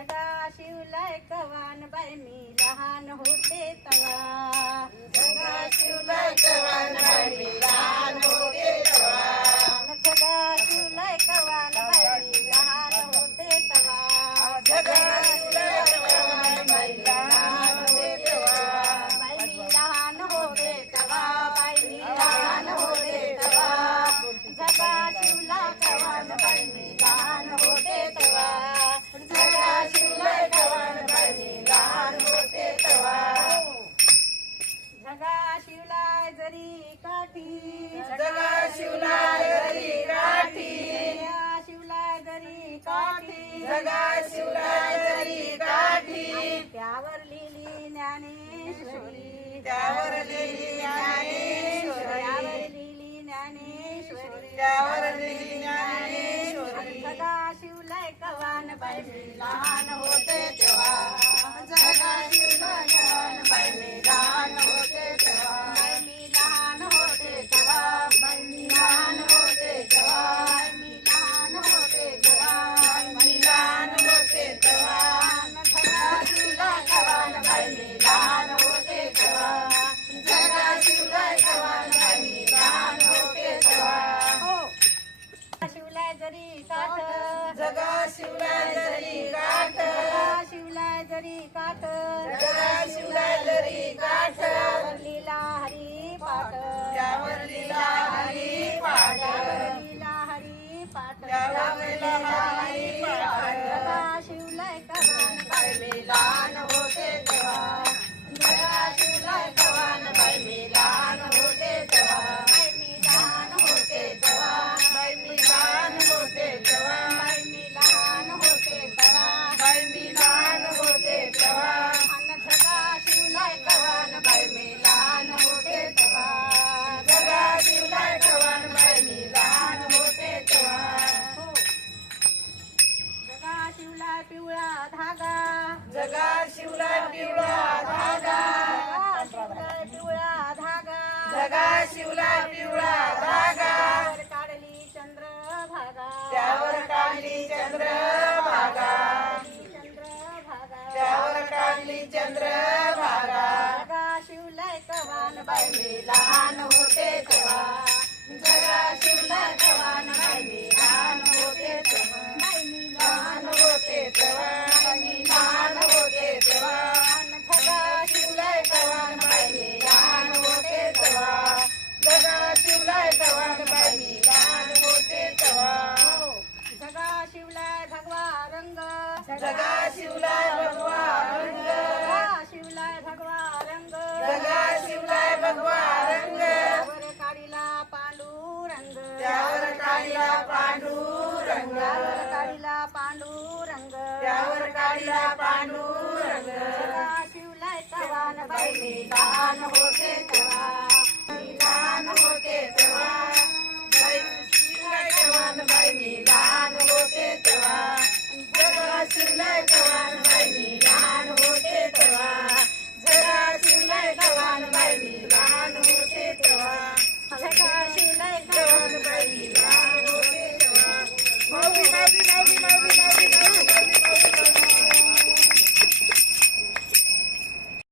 जगा शिवलाय कवान बाय मी लहान होते तवा. जगा शिवलाय कवान जगा शिवलाय जरी काठी. जगा शिवलाय जरी काठी. शिवलाय जरी काठी. जगा शिवलाय जरी काठी. त्यावर लिहिली ज्ञानेश्वरी. त्यावर लिहिली ज्ञानेश्वरी. त्यावर लिहिली ज्ञानेश्वरी. त्यावर लिहिली ज्ञानेश्वरी. सदा शिवलाय कवान पाहिजे लहान होते तेव्हा. शिवलाय जरी काठ. शिवलाय जरी काठ. जगा शिवला पिवळा धागा. जगा शिवला जगा शिवलाय भगवा रंग. शिवलाय भगवा रंग. जगा शिवलाय भगवा रंग. त्यावर पांडू रंग. त्यावर काढिला पांडू रंग. त्यावर पांडू रंग. त्यावर काढिला पांडू रंग. शिवलाय तवान बाई दान होते तवा लहान बाई लहान होते तेव्हा. सकाळची लय लहान बाई लहान होते तेव्हा. माऊली माऊली माऊली माऊली माऊली माऊली